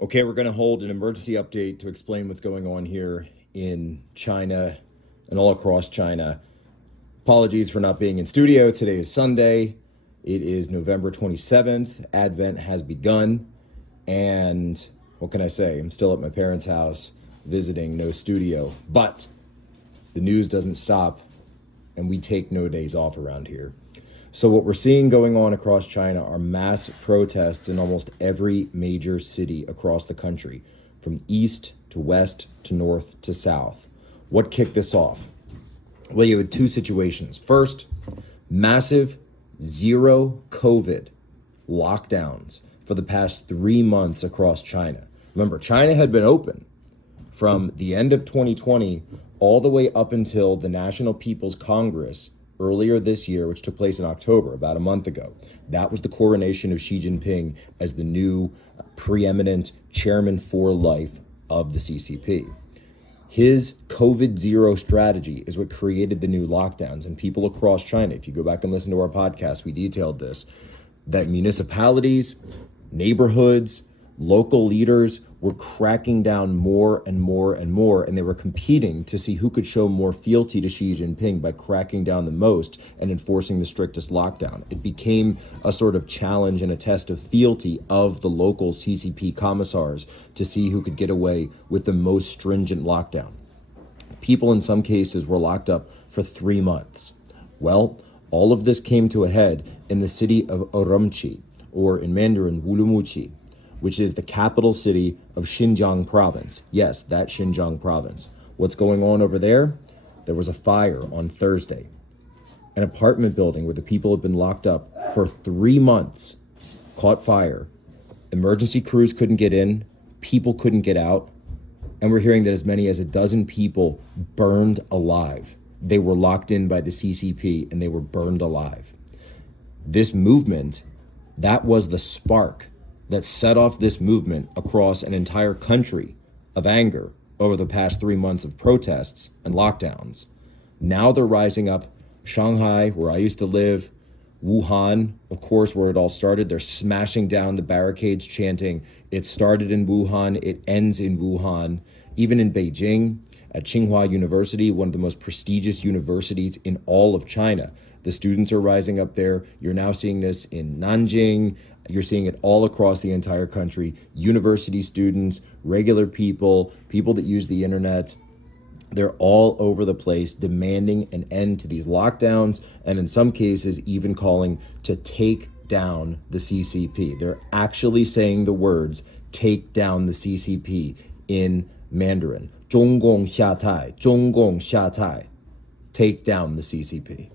Okay, we're going to hold an emergency update to explain what's going on here in China and all across China. Apologies for not being in studio. Today is Sunday. It is November 27th. Advent has begun. And what can I say? I'm still at my parents' house visiting, no studio. But the news doesn't stop, and we take no days off around here. So what we're seeing going on across China are mass protests in almost every major city across the country, from east to west to north to south. What kicked this off? Well, you had two situations. First, massive zero COVID lockdowns for the past 3 months across China. Remember, China had been open from the end of 2020 all the way up until the National People's Congress earlier this year, which took place in October, about a month ago. That was the coronation of Xi Jinping as the new preeminent chairman for life of the CCP. His COVID zero strategy is what created the new lockdowns. And people across China, if you go back and listen to our podcast, we detailed this, that municipalities, neighborhoods, local leaders were cracking down more and more and more, and they were competing to see who could show more fealty to Xi Jinping by cracking down the most and enforcing the strictest lockdown. It became a sort of challenge and a test of fealty of the local CCP commissars to see who could get away with the most stringent lockdown. People in some cases were locked up for 3 months. Well, all of this came to a head in the city of Urumqi, or in Mandarin, Wulumuqi, which is the capital city of Xinjiang province. Yes, that Xinjiang province. What's going on over there? There was a fire on Thursday. An apartment building where the people had been locked up for 3 months caught fire. Emergency crews couldn't get in, people couldn't get out, and we're hearing that as many as a dozen people burned alive. They were locked in by the CCP and they were burned alive. This movement, that was the spark that set off this movement across an entire country of anger over the past 3 months of protests and lockdowns. Now they're rising up. Shanghai, where I used to live, Wuhan, of course, where it all started, they're smashing down the barricades, chanting, "It started in Wuhan, it ends in Wuhan." Even in Beijing, at Tsinghua University, one of the most prestigious universities in all of China, the students are rising up there. You're now seeing this in Nanjing. You're seeing it all across the entire country. University students, regular people, people that use the internet, they're all over the place demanding an end to these lockdowns, and in some cases even calling to take down the CCP. They're actually saying the words, "take down the CCP" in Mandarin. 中共下台, 中共下台, take down the CCP.